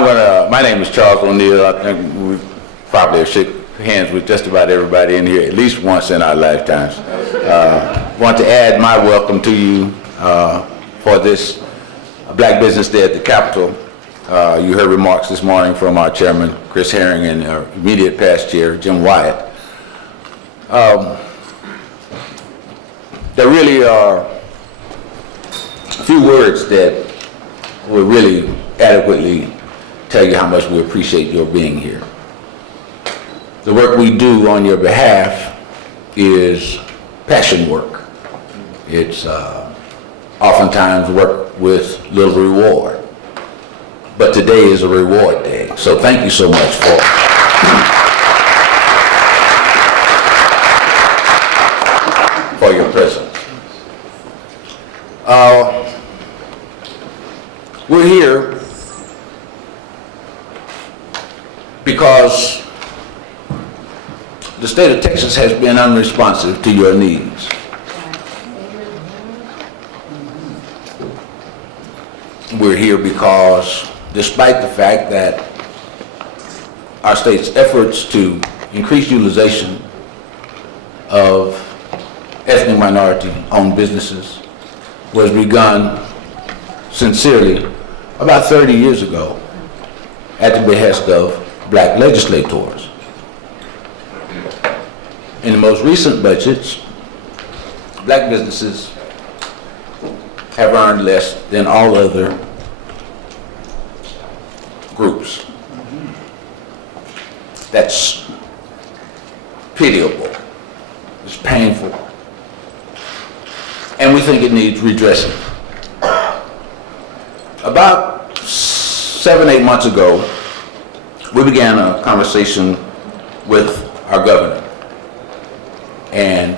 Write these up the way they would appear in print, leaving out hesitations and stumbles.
My name is Charles O'Neill. I think we probably have shook hands with just about everybody in here at least once in our lifetimes. Want to add my welcome to you for this Black Business Day at the Capitol. You heard remarks this morning from our chairman, Chris Herring, and our immediate past chair, Jim Wyatt. There really are a few words that will really adequately tell you how much we appreciate your being here. The work we do on your behalf is passion work. It's oftentimes work with little reward. But today is a reward day. So thank you so much for your presence. We're here because the state of Texas has been unresponsive to your needs. We're here because despite the fact that our state's efforts to increase utilization of ethnic minority-owned businesses was begun sincerely about 30 years ago at the behest of black legislators. In the most recent budgets, black businesses have earned less than all other groups. That's pitiable. It's painful. And we think it needs redressing. About 7-8 months ago, we began a conversation with our governor. And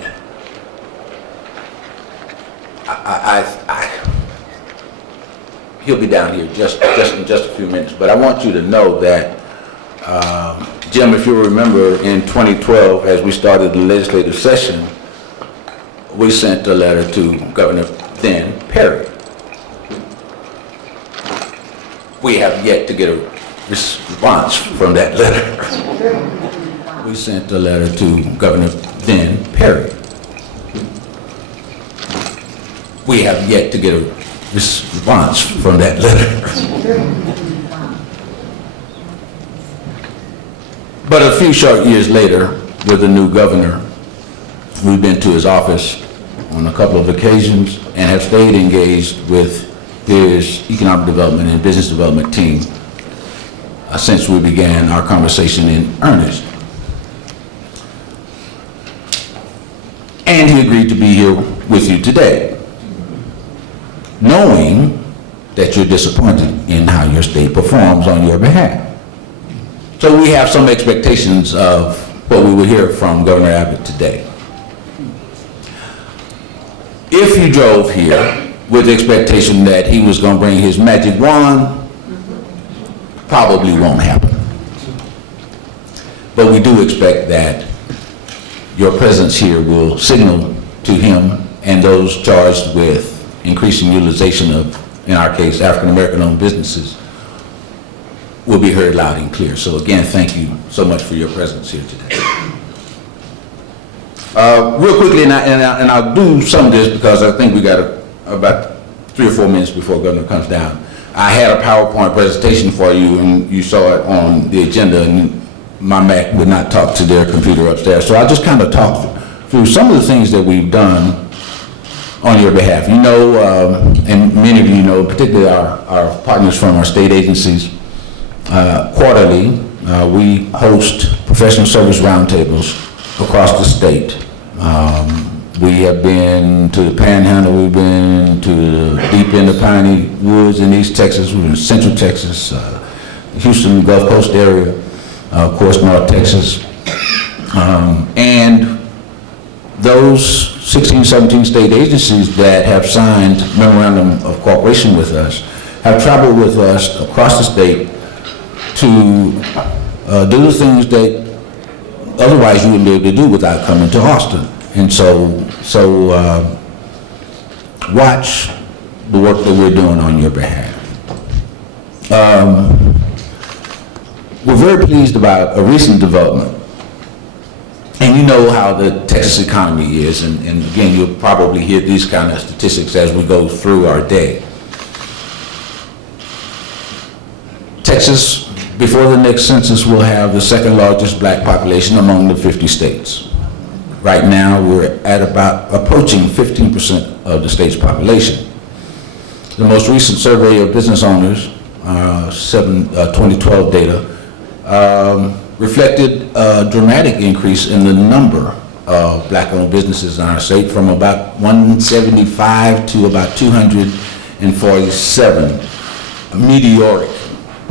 he'll be down here just in just a few minutes, but I want you to know that, Jim, if you remember, in 2012, as we started the legislative session, we sent a letter to Governor then Perry. We have yet to get a response from that letter. We sent a letter to Governor then Perry. We have yet to get a response from that letter. But a few short years later, with the new governor, we've been to his office on a couple of occasions and have stayed engaged with his economic development and business development team since we began our conversation in earnest. And he agreed to be here with you today, knowing that you're disappointed in how your state performs on your behalf. So we have some expectations of what we will hear from Governor Abbott today. If you drove here with the expectation that he was going to bring his magic wand, probably won't happen. But we do expect that your presence here will signal to him and those charged with increasing utilization of, in our case, African American owned businesses, will be heard loud and clear. So again, thank you so much for your presence here today. Real quickly, and I'll do some of this because I think we got about 3 or 4 minutes before Governor comes down. I had a PowerPoint presentation for you, and you saw it on the agenda, and my Mac would not talk to their computer upstairs. So I'll just kind of talk through some of the things that we've done on your behalf. You know, and many of you know, particularly our partners from our state agencies, quarterly, we host professional service roundtables across the state. We have been to the Panhandle, we've been to the deep end of Piney Woods in East Texas, we've been in Central Texas, Houston, Gulf Coast area, of course, North Texas. And those 16, 17 state agencies that have signed memorandum of cooperation with us have traveled with us across the state to do the things that otherwise you wouldn't be able to do without coming to Austin. And so watch the work that we're doing on your behalf. we're very pleased about a recent development. And you know how the Texas economy is, and again, you'll probably hear these kind of statistics as we go through our day. Texas, before the next census, will have the second largest black population among the 50 states. Right now, we're at about approaching 15% of the state's population. The most recent survey of business owners, 2012 data, reflected a dramatic increase in the number of black-owned businesses in our state from about 175 to about 247, a meteoric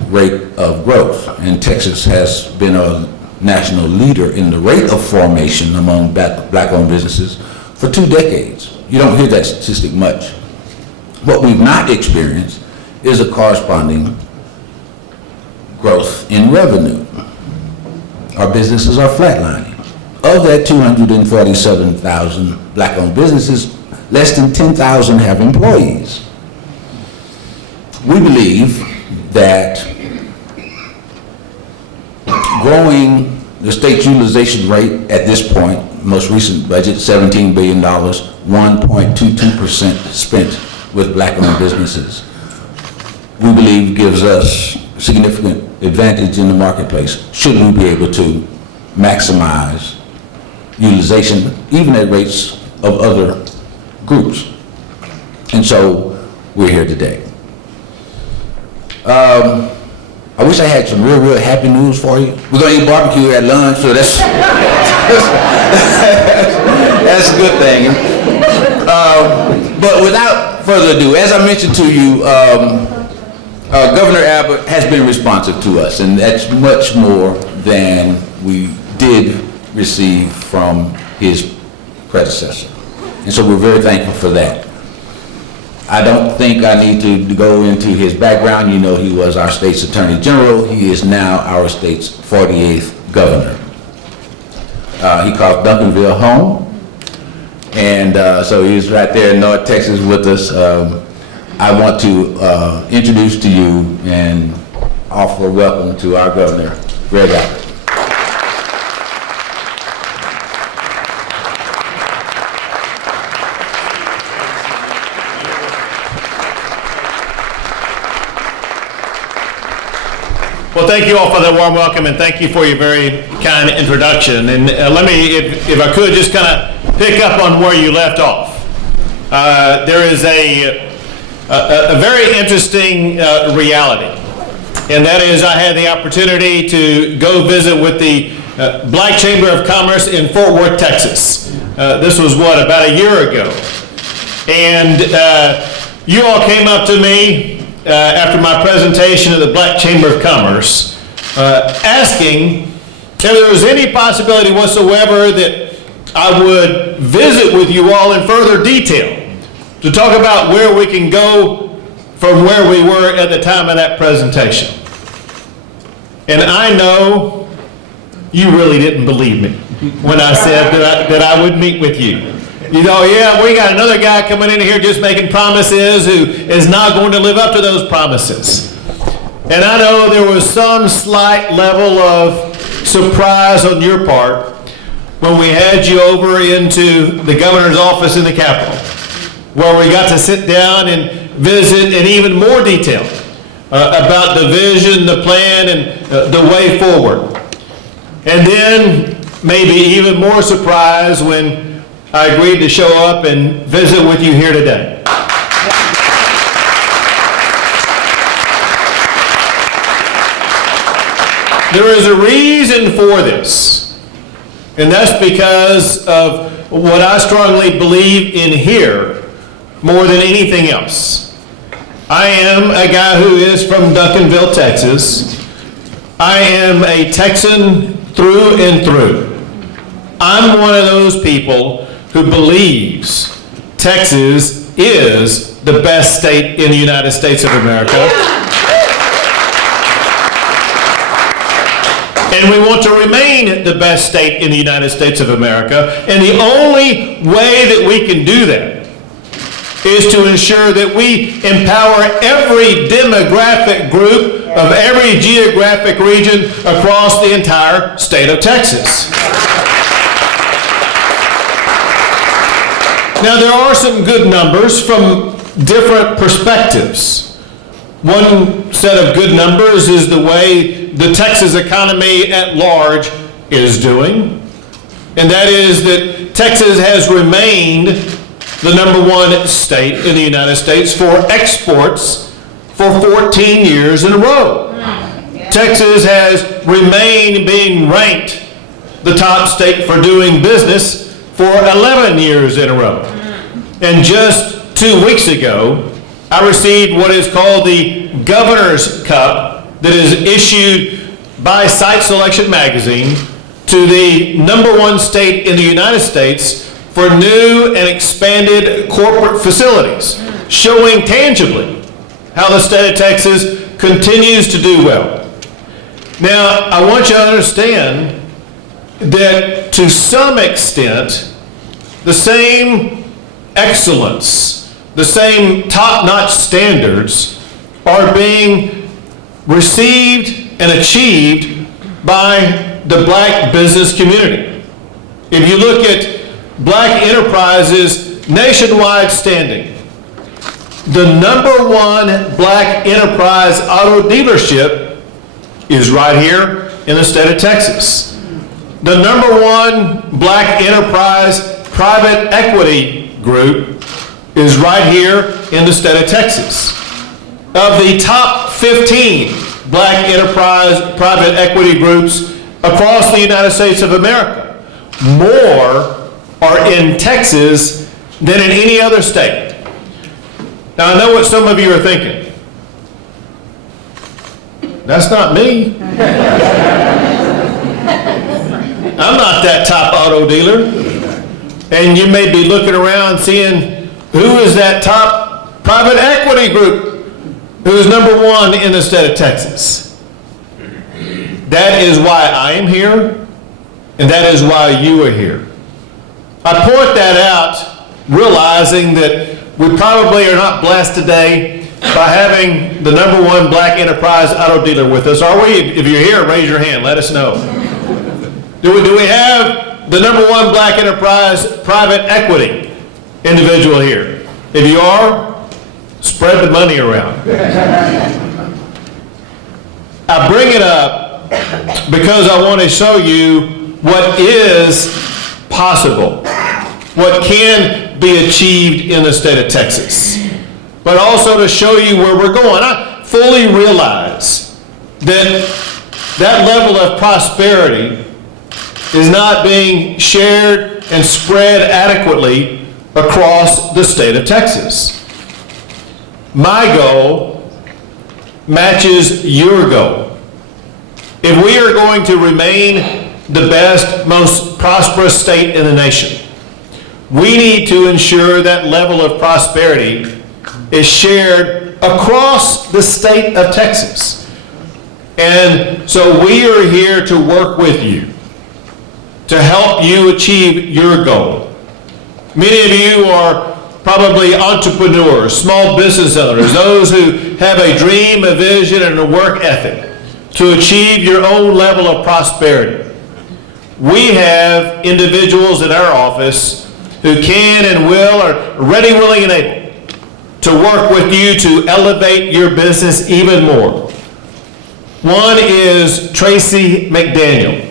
rate of growth. And Texas has been a national leader in the rate of formation among black-owned businesses for 2 decades. You don't hear that statistic much. What we've not experienced is a corresponding growth in revenue. Our businesses are flatlining. Of that 247,000 black-owned businesses, less than 10,000 have employees. We believe that growing the state's utilization rate at this point, most recent budget, $17 billion, 1.22% spent with black-owned businesses, we believe gives us significant advantage in the marketplace should we be able to maximize utilization even at rates of other groups. And so we're here today. I wish I had some real happy news for you. We're going to eat barbecue at lunch, so that's that's a good thing. But without further ado, as I mentioned to you, Governor Abbott has been responsive to us, and that's much more than we did receive from his predecessor. And so we're very thankful for that. I don't think I need to go into his background. You know, he was our state's Attorney General. He is now our state's 48th governor. He called Duncanville home, and so he's right there in North Texas with us. I want to introduce to you and offer a welcome to our governor, Greg Abbott. Well, thank you all for that warm welcome, and thank you for your very kind introduction. And let me, if I could, just kind of pick up on where you left off. There is a very interesting reality, and that is I had the opportunity to go visit with the Black Chamber of Commerce in Fort Worth, Texas. This was, about a year ago. And you all came up to me after my presentation of the Black Chamber of Commerce, asking if there was any possibility whatsoever that I would visit with you all in further detail to talk about where we can go from where we were at the time of that presentation. And I know you really didn't believe me when I said that I would meet with you. You know, yeah, we got another guy coming in here just making promises who is not going to live up to those promises. And I know there was some slight level of surprise on your part when we had you over into the governor's office in the Capitol, where we got to sit down and visit in even more detail about the vision, the plan, and the way forward. And then maybe even more surprise when I agreed to show up and visit with you here today. There is a reason for this, and that's because of what I strongly believe in here more than anything else. I am a guy who is from Duncanville, Texas. I am a Texan through and through. I'm one of those people who believes Texas is the best state in the United States of America. And we want to remain the best state in the United States of America. And the only way that we can do that is to ensure that we empower every demographic group of every geographic region across the entire state of Texas. Now, there are some good numbers from different perspectives. One set of good numbers is the way the Texas economy at large is doing, and that is that Texas has remained the #1 state in the United States for exports for 14 years in a row. Texas has remained being ranked the top state for doing business for 11 years in a row. And just 2 weeks ago, I received what is called the Governor's Cup that is issued by Site Selection Magazine to the #1 state in the United States for new and expanded corporate facilities, showing tangibly how the state of Texas continues to do well. Now, I want you to understand that to some extent, the same excellence, the same top-notch standards are being received and achieved by the black business community. If you look at Black enterprises nationwide standing, the #1 black enterprise auto dealership is right here in the state of Texas. The #1 black enterprise private equity group is right here in the state of Texas. Of the top 15 black enterprise private equity groups across the United States of America, more are in Texas than in any other state. Now, I know what some of you are thinking. That's not me. I'm not that top auto dealer. And you may be looking around seeing who is that top private equity group who is #1 in the state of Texas. That is why I am here, and that is why you are here. I point that out realizing that we probably are not blessed today by having the #1 black enterprise auto dealer with us. Are we? If you're here, raise your hand. Let us know. Do we have the #1 black enterprise private equity individual here? If you are, spread the money around. I bring it up because I want to show you what is possible, what can be achieved in the state of Texas, but also to show you where we're going. I fully realize that that level of prosperity is not being shared and spread adequately across the state of Texas. My goal matches your goal. If we are going to remain the best, most prosperous state in the nation, we need to ensure that level of prosperity is shared across the state of Texas. And so we are here to work with you, to help you achieve your goal. Many of you are probably entrepreneurs, small business owners, those who have a dream, a vision, and a work ethic to achieve your own level of prosperity. We have individuals in our office who can and will, are ready, willing, and able to work with you to elevate your business even more. One is Tracy McDaniel,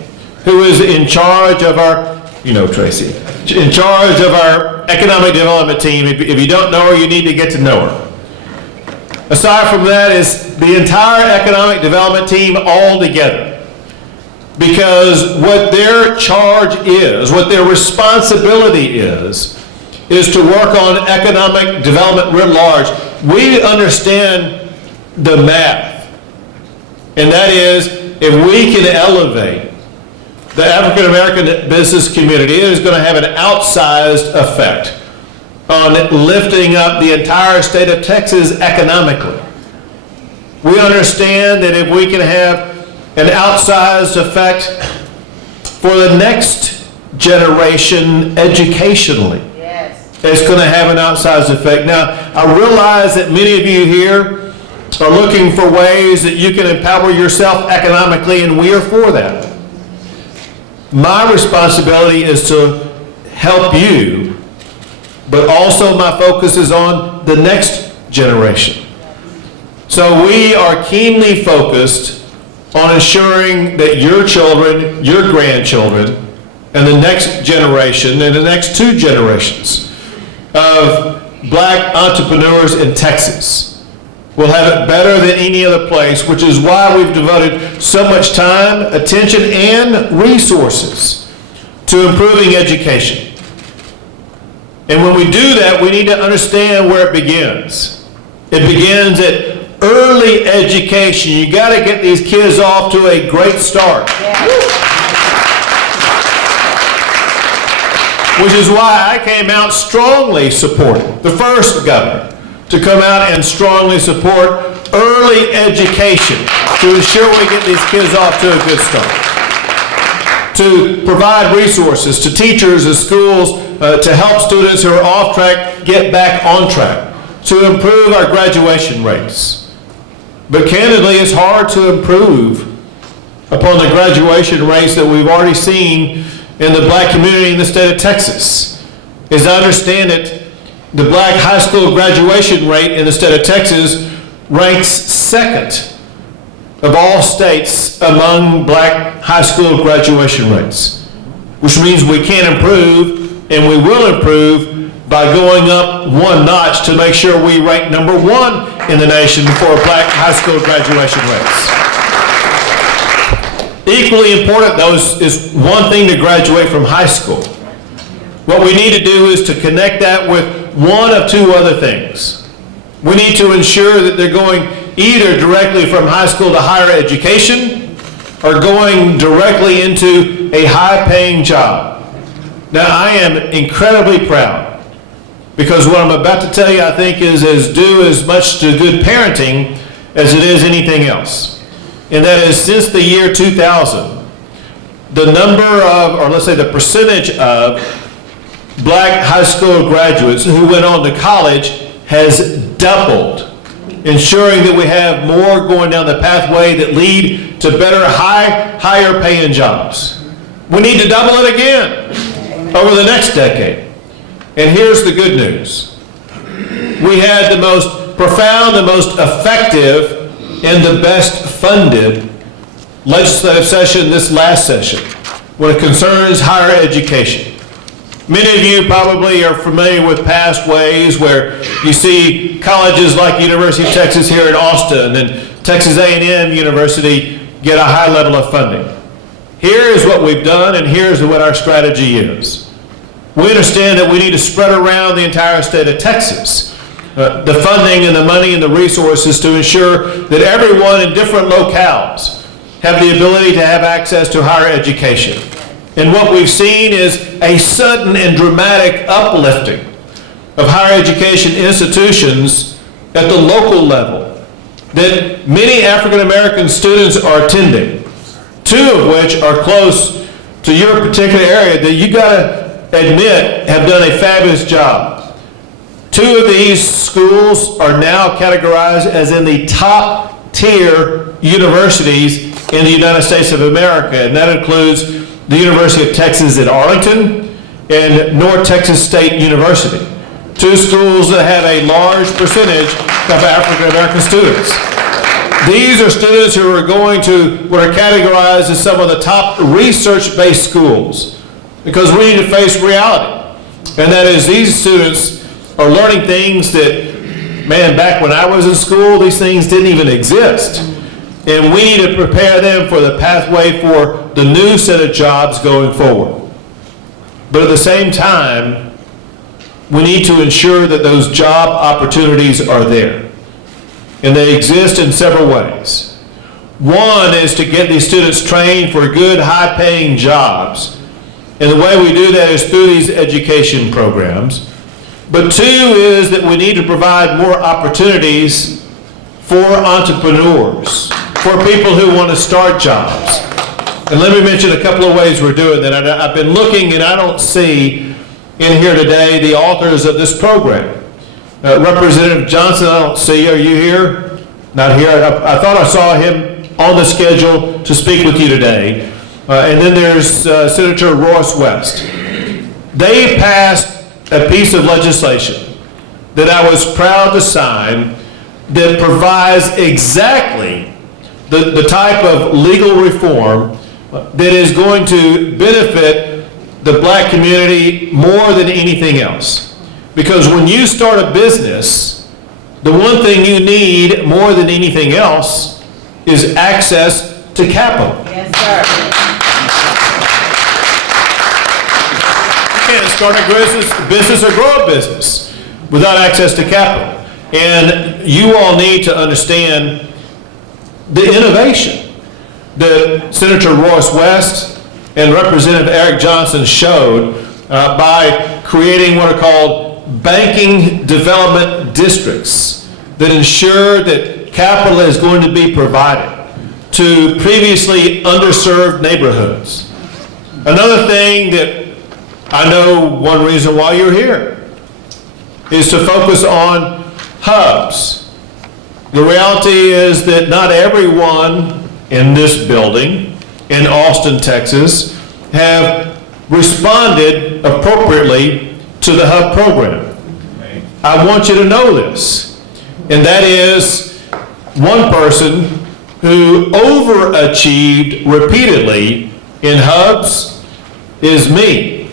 who is in charge of our, you know Tracy, in charge of our economic development team. If you don't know her, you need to get to know her. Aside from that is the entire economic development team all together. Because what their charge is, what their responsibility is to work on economic development writ large. We understand the math, and that is if we can elevate the African American business community, it is going to have an outsized effect on lifting up the entire state of Texas economically. We understand that if we can have an outsized effect for the next generation educationally, it's going to have an outsized effect. Now, I realize that many of you here are looking for ways that you can empower yourself economically, and we are for that. My responsibility is to help you, but also my focus is on the next generation. So we are keenly focused on ensuring that your children, your grandchildren, and the next generation and the next 2 generations of black entrepreneurs in Texas will have it better than any other place, which is why we've devoted so much time, attention, and resources to improving education. And when we do that, we need to understand where it begins. It begins at early education. You got to get these kids off to a great start. Which is why I came out strongly supporting, the first governor to come out and strongly support early education to ensure we get these kids off to a good start. To provide resources to teachers and schools to help students who are off track get back on track. To improve our graduation rates. But candidly, it's hard to improve upon the graduation rates that we've already seen in the black community in the state of Texas. As I understand it, the black high school graduation rate in the state of Texas ranks 2nd of all states among black high school graduation rates, which means we can improve, and we will improve by going up 1 notch to make sure we rank number 1 in the nation for black high school graduation rates. Equally important, though, is one thing to graduate from high school. What we need to do is to connect that with one of 2 other things. We need to ensure that they're going either directly from high school to higher education or going directly into a high-paying job. Now, I am incredibly proud because what I'm about to tell you, I think, is due as much to good parenting as it is anything else. And that is, since the year 2000, the number of, or let's say the percentage of black high school graduates who went on to college has doubled, ensuring that we have more going down the pathway that lead to better, higher paying jobs. We need to double it again over the next decade. And here's the good news. We had the most profound, the most effective, and the best funded legislative session this last session when it concerns higher education. Many of you probably are familiar with past ways where you see colleges like University of Texas here in Austin and Texas A&M University get a high level of funding. Here is what we've done, and here's what our strategy is. We understand that we need to spread around the entire state of Texas the funding and the money and the resources to ensure that everyone in different locales have the ability to have access to higher education. And what we've seen is a sudden and dramatic uplifting of higher education institutions at the local level that many African American students are attending, 2 of which are close to your particular area that you gotta admit have done a fabulous job. 2 of these schools are now categorized as in the top tier universities in the United States of America, and that includes the University of Texas at Arlington and North Texas State University, 2 schools that have a large percentage of African American students. These are students who are going to what are categorized as some of the top research-based schools, because we need to face reality, and that is these students are learning things that, man, back when I was in school, these things didn't even exist. And we need to prepare them for the pathway for the new set of jobs going forward. But at the same time, we need to ensure that those job opportunities are there. And they exist in several ways. One is to get these students trained for good, high-paying jobs. And the way we do that is through these education programs. But 2 is that we need to provide more opportunities for entrepreneurs, for people who want to start jobs. And let me mention a couple of ways we're doing that. I've been looking and I don't see in here today the authors of this program. Representative Johnson, I don't see, are you here? Not here. I thought I saw him on the schedule to speak with you today. And then there's Senator Royce West. They passed a piece of legislation that I was proud to sign that provides exactly the type of legal reform that is going to benefit the black community more than anything else. Because when you start a business, the one thing you need more than anything else is access to capital. Yes, sir. You can't start a business or grow a business without access to capital. And you all need to understand the innovation that Senator Royce West and Representative Eric Johnson showed by creating what are called banking development districts that ensure that capital is going to be provided to previously underserved neighborhoods. Another thing that I know one reason why you're here is to focus on hubs. The reality is that not everyone in this building in Austin, Texas, have responded appropriately to the hub program. I want you to know this, and that is one person who overachieved repeatedly in hubs is me.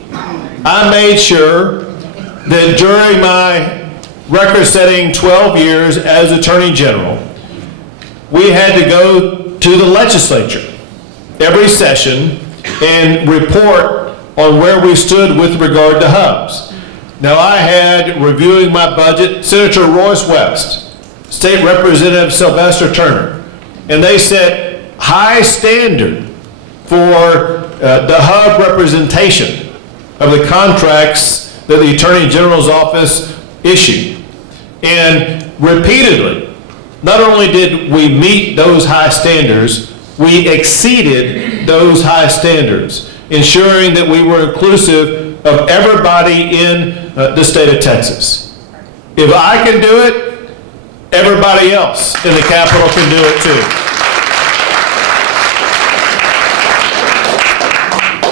I made sure that during my record-setting 12 years as Attorney General, we had to go to the legislature every session and report on where we stood with regard to hubs. Now, I had, reviewing my budget, Senator Royce West, State Representative Sylvester Turner, and they set high standard for the hub representation of the contracts that the Attorney General's office issued. And repeatedly, not only did we meet those high standards, we exceeded those high standards, ensuring that we were inclusive of everybody in the state of Texas. If I can do it, everybody else in the Capitol can do it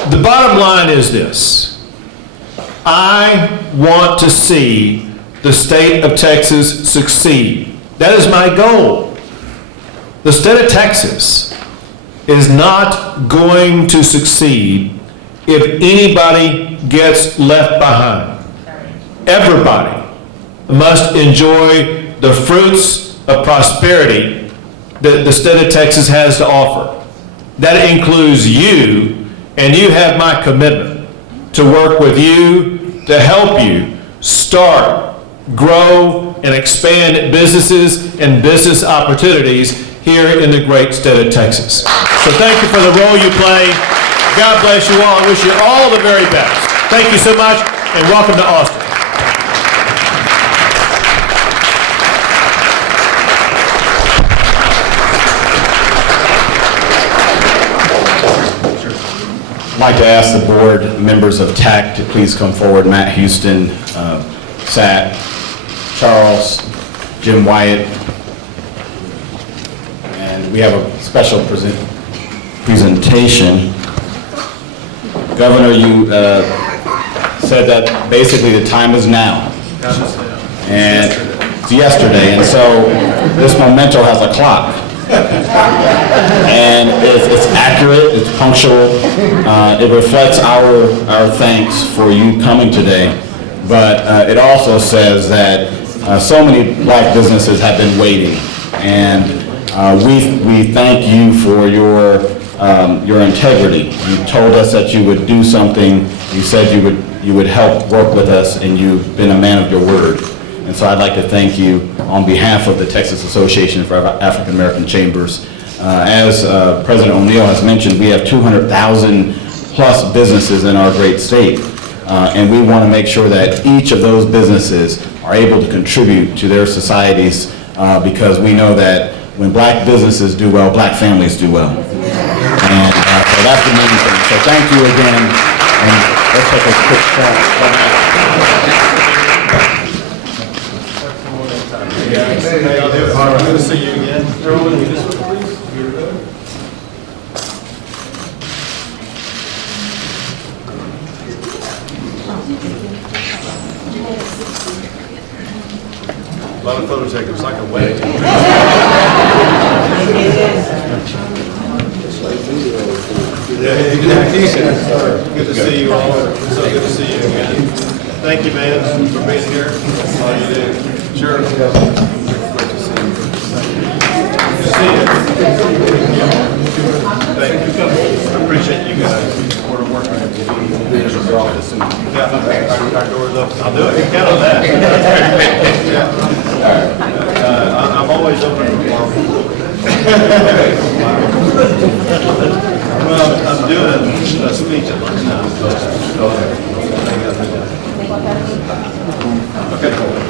too. The bottom line is this: I want to see the state of Texas succeed. That is my goal. The state of Texas is not going to succeed if anybody gets left behind. Everybody must enjoy the fruits of prosperity that the state of Texas has to offer. That includes you, and you have my commitment to work with you to help you start, grow, and expand businesses and business opportunities here in the great state of Texas. So thank you for the role you play. God bless you all. I wish you all the very best. Thank you so much, and welcome to Austin. I'd like to ask the board members of TAAACC to please come forward. Matt Houston, Sat, Charles, Jim Wyatt, and we have a special presentation. Governor, you said that basically the time is now. And it's yesterday, and so this memento has a clock. And it's accurate, it's punctual, it reflects our thanks for you coming today, but it also says that so many black businesses have been waiting, and we thank you for your integrity. You told us that you would do something, you said you would help work with us, and you've been a man of your word. And so I'd like to thank you on behalf of the Texas Association for African American Chambers. As President O'Neill has mentioned, we have 200,000 plus businesses in our great state. And we want to make sure that each of those businesses are able to contribute to their societies because we know that when black businesses do well, black families do well. And so that's the main thing. So thank you again. And let's take a quick shot. Carolyn, you this one, please? A lot of photo takers, like a wedding. Good to see you all. So good to see you again. Thank you, man, for being here. All you do. Sure. Great to see you. Good to see you. Thank you. I appreciate you guys for the work. Yeah, our doors up. I'll do it. Count on that. Yeah. I'm always open for more. Well, I'm doing a speech at lunchtime. Okay.